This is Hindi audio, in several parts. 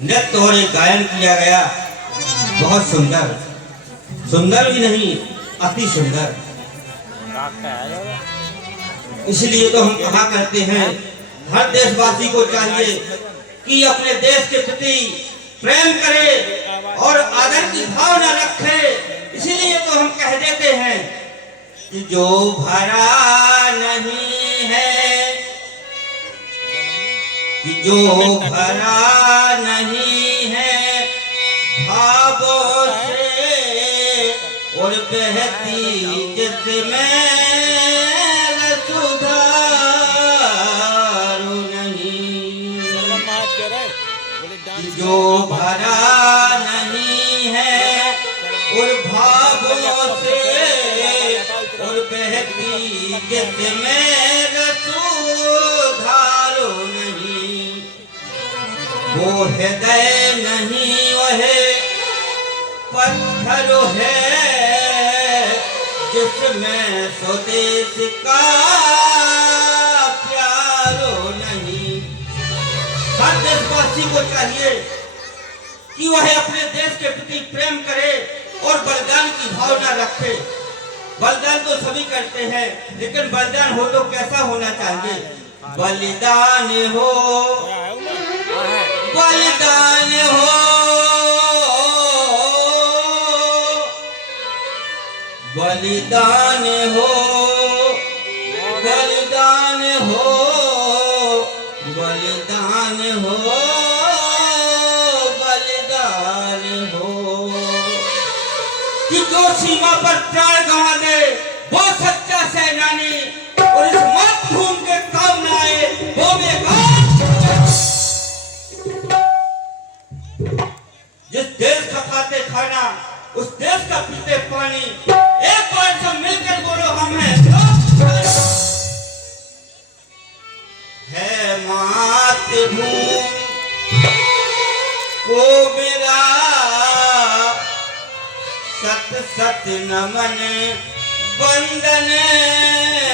नृत्य और एक गायन किया गया, बहुत सुंदर, सुंदर भी नहीं अति सुंदर। इसलिए तो हम कहा करते हैं हर देशवासी को चाहिए कि अपने देश के प्रति प्रेम करे और आदर की भावना रखे। इसीलिए तो हम कह देते हैं कि जो भरा नहीं है, कि जो भरा नहीं है भावों से और बहती जिसमें जो भरा नहीं है और भावों से और बहती जिसमें सुधारो नहीं, वो हृदय नहीं वह पत्थर है जिसमें स्वदेश का प्यारो नहीं। हर देशवासी को चाहिए कि वह अपने देश के प्रति प्रेम करे और बलिदान की भावना रखे। बलिदान तो सभी करते हैं, लेकिन बलिदान हो तो कैसा होना चाहिए? बलिदान हो, बलिदान हो, बलिदान हो, बलिदान हो, बलिदान हो, बलिदान हो। कि जो सीमा पर प्राण गंवा दे वो सच्चा सेनानी, और इस मातृभूमि के काम न आए वो बेकार। जिस देश का खाते खाना उस देश का पीते पानी, एक बार सब मिलकर बोलो हम हैं है मातृभूमि को मेरा सत सत नमन, वंदन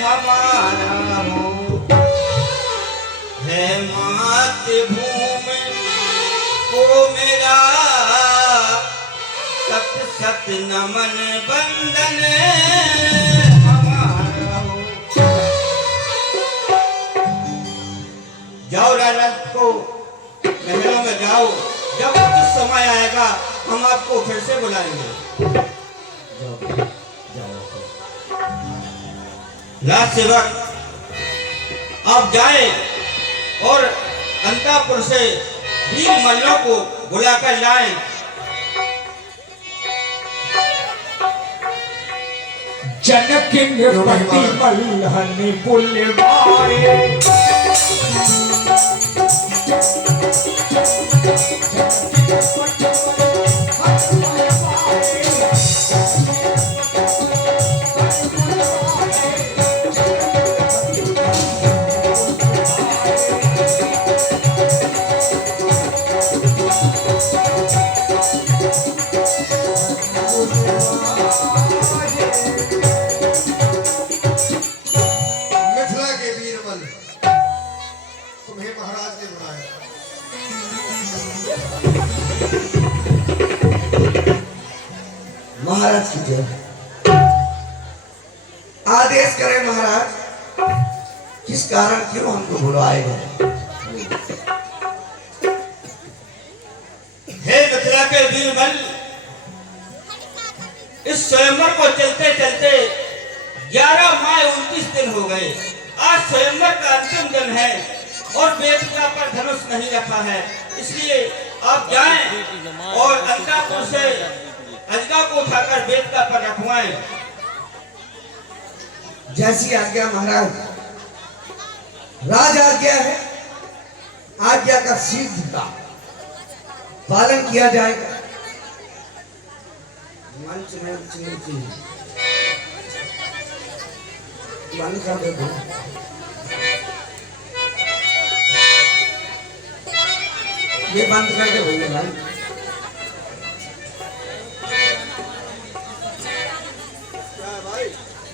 हमारा हो। है मातृभूमि को मेरा सत सत नमन, वंदन हमारा हो। जाओ राजनाथ को महलों में जाओ, जब कुछ समय आएगा हम आपको फिर से बुलाएंगे। राज सेवक आप जाएं और अंतापुर से वीर मल्लों को बुलाकर लाएं। जनक नृपति मल्हनि पुलवाए, महाराज की जय। आदेश करें महाराज, किस कारण क्यों हमको बुलवाए गए? हे मिथिला के वीरबल, इस स्वयंवर को चलते चलते 11 माह 29 दिन हो गए। आज स्वयंवर का अंतिम दिन है और बेटिया पर धनुष नहीं रखा है। इसलिए आप जाएं और अंतापुर से अजगा को उठाकर बेटिया पर रखवाएं। जैसी आज्ञा महाराज। राज आज्ञा है, आज्ञा का सिद्ध का पालन किया जाएगा। मंच में बंद कर दे, ये बंद कर दे भैया भाई।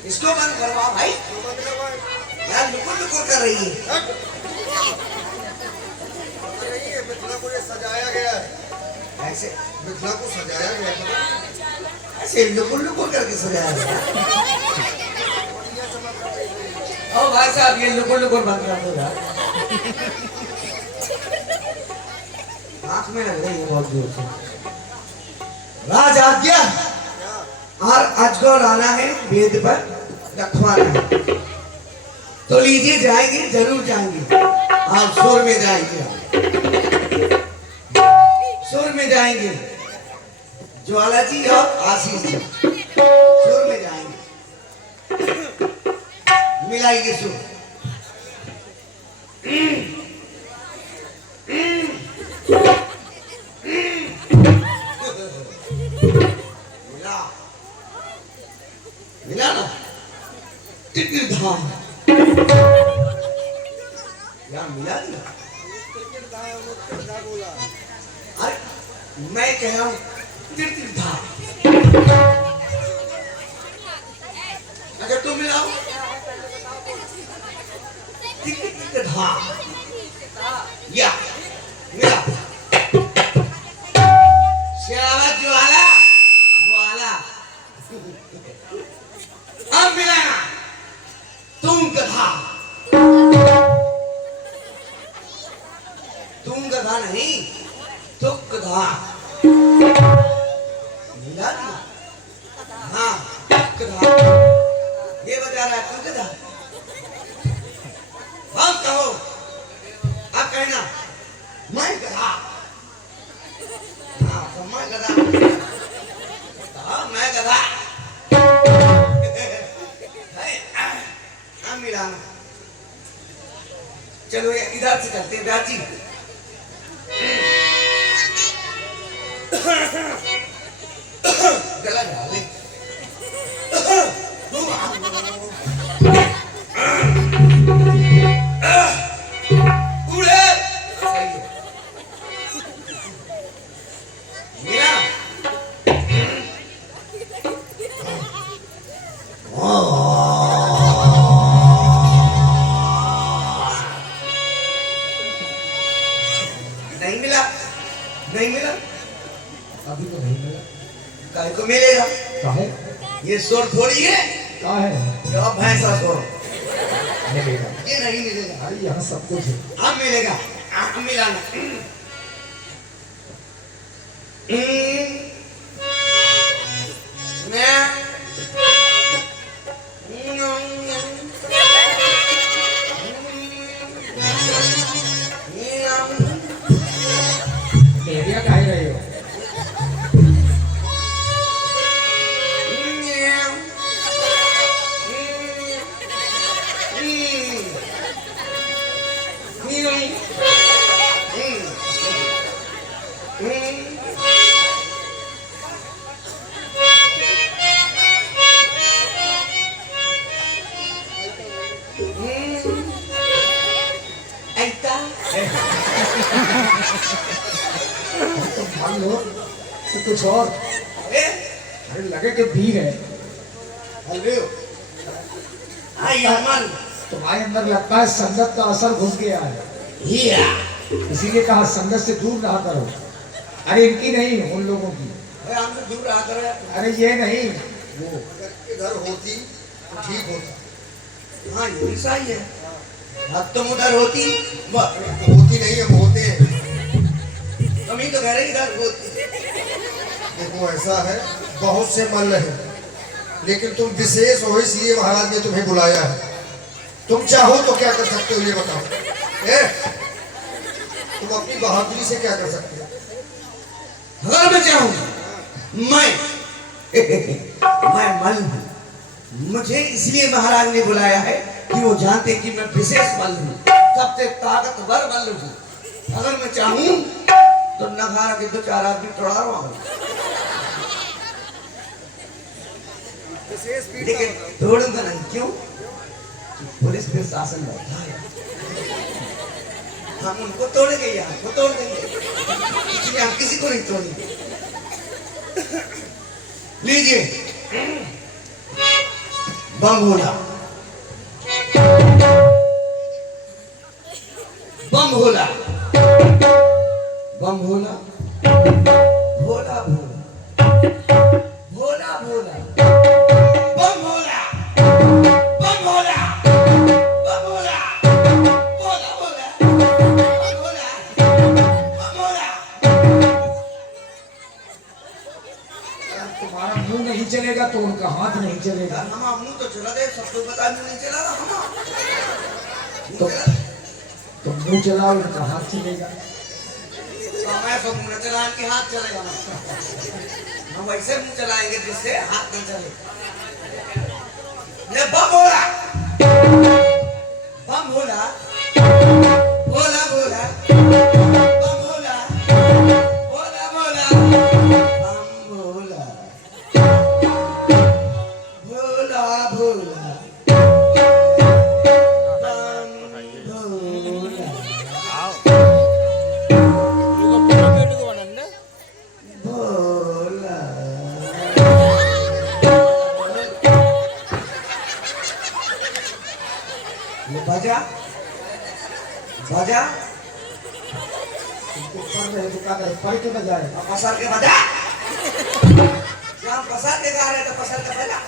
इसको बंद करवा भाई, यार लुकुर लुकुर कर रही है। मिथिला को ये सजाया गया है। ऐसे मिथिला को सजाया गया था। ऐसे लुको करके सजाया गया। ओ भाई साहब ये लुको बंद कर दो यार। आंख में लग रही है बहुत जोर से। राज आज्ञा और अजगर आना है वेद पर रखवाना है। तो लीजिए जाएंगे जरूर जाएंगे। आप सुर में जाएंगे सुर में जाएंगे ज्वाला जी और आशीष जी सुर में जाएंगे मिलाएंगे सुर। मिला मिला ना धाम यार मिला दिया। अरे मैं कह रहा हूं धाम अगर तुम मिलाओ धाम या मिला श्यामा ज्वाला ज्वाला अब मिलाना तुम कथा तुम कथा नहीं तुम कथा मिला दिया। हाँ कथा ये बता रहा है तू कथा हम कहो आप कहना मैं कथा। हाँ तो मैं कथा हाँ मैं कथा हम मिलाना। चलो ये इधर से चलते हैं ब्याजी। गला डाले उड़े मीरा नहीं मिला नहीं मिला अभी तो नहीं मिला। काहे को मिलेगा। काहे ये स्वर थोड़ी है काहे जो भैंसा स्वर मिलेगा। ये नहीं मिलेगा। अरे यहाँ सब कुछ है। अब मिलेगा अब मिलाना। मेरिया गाई रहे हो। तुम मान लो तो कुछ और। अरे लगे कि भीड़ है। तुम्हारे अंदर लगता है संगत का असर घुस गया है। इसीलिए कहा संगत से दूर रहा करो। अरे इनकी नहीं उन लोगों की। हमसे दूर रहा करो। अरे ये नहीं वो अगर इधर होती तो ठीक होता। हाँ ये भी सही है। अब तुम उधर होती होती नहीं है होते हैं। तुम ही तो कह रहे इधर होती। देखो ऐसा है बहुत से मल्ल है लेकिन तुम विशेष हो इसलिए महाराज ने तुम्हें बुलाया है। तुम चाहो तो क्या कर सकते हो ये बताओ। तुम अपनी बहादुरी से क्या कर सकते हो। अगर मैं चाहूं मैं मल हूं। मुझे इसलिए महाराज ने बुलाया है कि वो जानते कि मैं विशेष मल हूं सबसे ताकतवर मल हूं। अगर मैं चाहूं तो नखारा के 2-4 आदमी तोड़ा रहा लेकिन तोड़ूंगा नहीं। क्यों पुलिस पे शासन बैठा है। हम उनको तोड़ेंगे या हमको तोड़ देंगे इसलिए हम किसी को नहीं तोड़ेंगे। लीजिए बम होला बम होला बम होला भोला भोला भोला भोला बम भोला बम भोला बम भोला भोला भोला बम भोला बम भोला। तुम्हारा मुंह नहीं चलेगा तो उनका हाथ नहीं चलेगा। हमारा मुंह तो चला दे, सब तो बता नहीं चला हमारा तो मुंह चलाओ, उनका हाथ चलेगा। मैं तो मुंह न चलाने के हाथ चलेगा। हम वैसे मुंह चलाएंगे जिससे हाथ न चले। ये बम भोला बम भोला भोला भोला बम भोला भोला भोला बम भोला भोला भोला भोला ये बाजा बाजा उनको पढ़ रहे दुकान है, पढ़ के न जाए। पसर के बजा जहाँ पसर के गा रहे तो पसर के बजा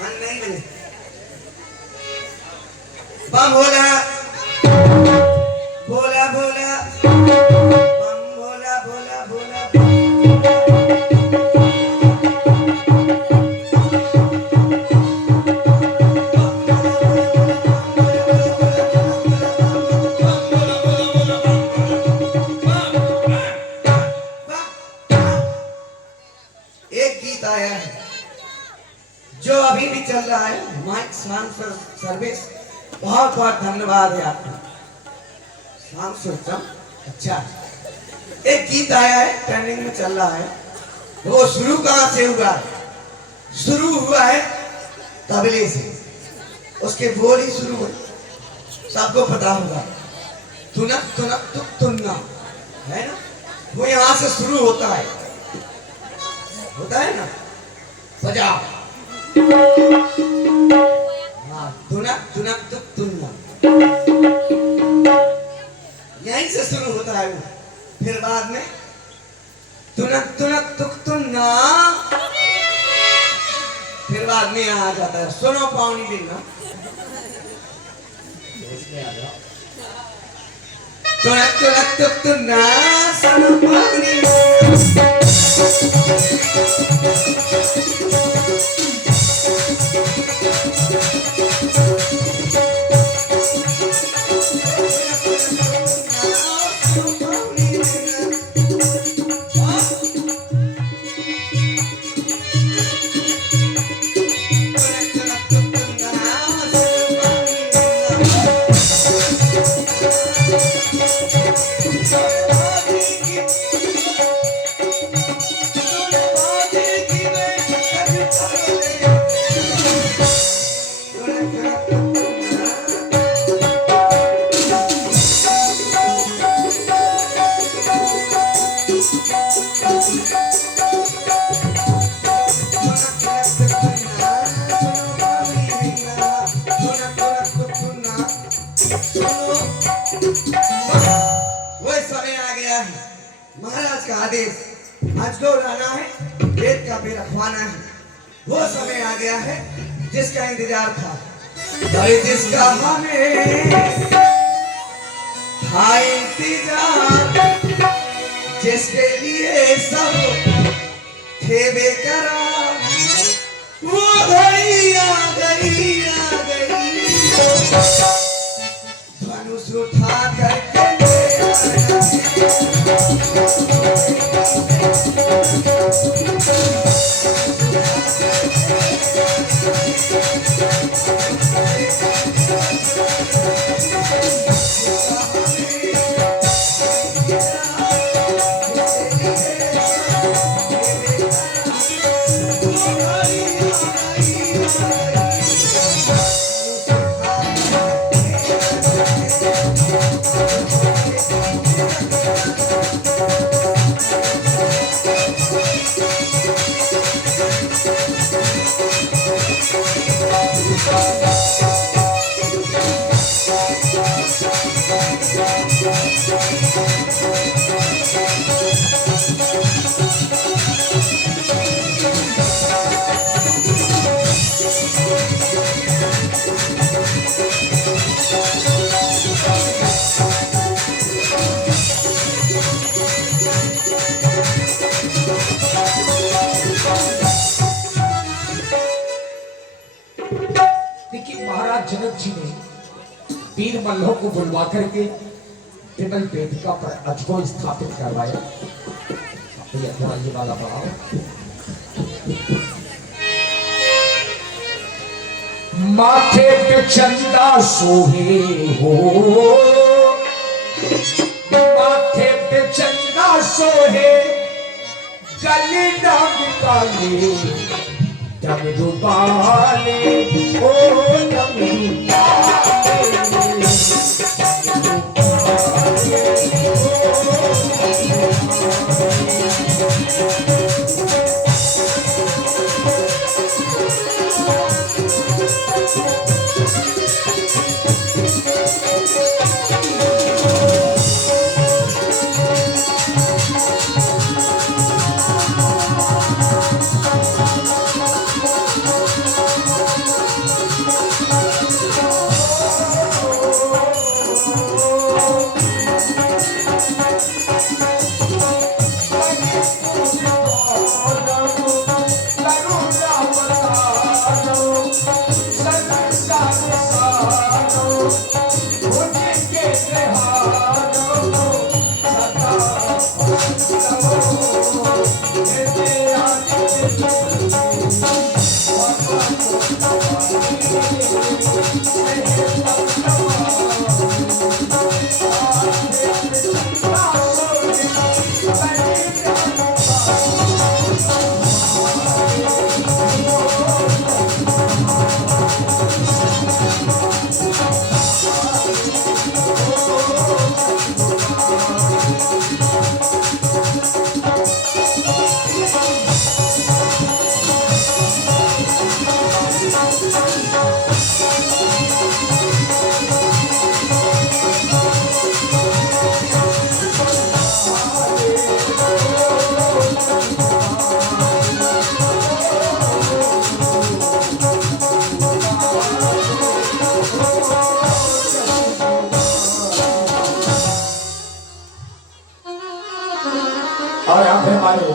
मन नहीं लगे। बम भोला भोला भोला बम भोला भोला भोला एक गीत आया है जो अभी भी चल रहा है, माइक सॉन्ग सर्विस। बहुत बहुत धन्यवाद है आपका। शाम से उत्तम अच्छा है। एक गीत आया है, ट्रेंडिंग में चल रहा है। वो शुरू कहाँ से हुआ है? शुरू हुआ है तबले से, उसके बोल ही शुरू हुए, सबको पता होगा। तुनक तुनक तुक तुन्ना है ना, वो यहाँ से शुरू होता है ना। बजाओ हाँ, तुनक तुनक तुक तुन्ना यहीं से शुरू होता है वो। फिर बाद में तुनक तुनक तुक तुन्ना, फिर बाद में यहाँ आ जाता है सुनो पावनी दिन ना। तुनक तुनक तुक तुन्ना सुनो पावनी महाराज का आदेश आज को लाना है, वेद का भी रखवाना है। वो समय आ गया है जिसका इंतजार था, अरे जिसका हमें था इंतजार, जिसके लिए सब थे बेकरार, वो घड़ी आ गई आ गई। धनुष उठा करके मल्लों को बुलवा करके टेबल वेदिका पर अजगो स्थापित करवाया। भैया थोड़ा ये वाला बढ़ाओ। माथे पे चंदा सोहे हो, माथे पे चंदा सोहे, गली डांग काले, डमरू बाले, ओ डमरू और अब हमारे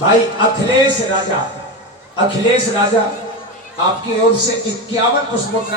भाई अखिलेश राजा आपकी ओर से 51 पुष्पों का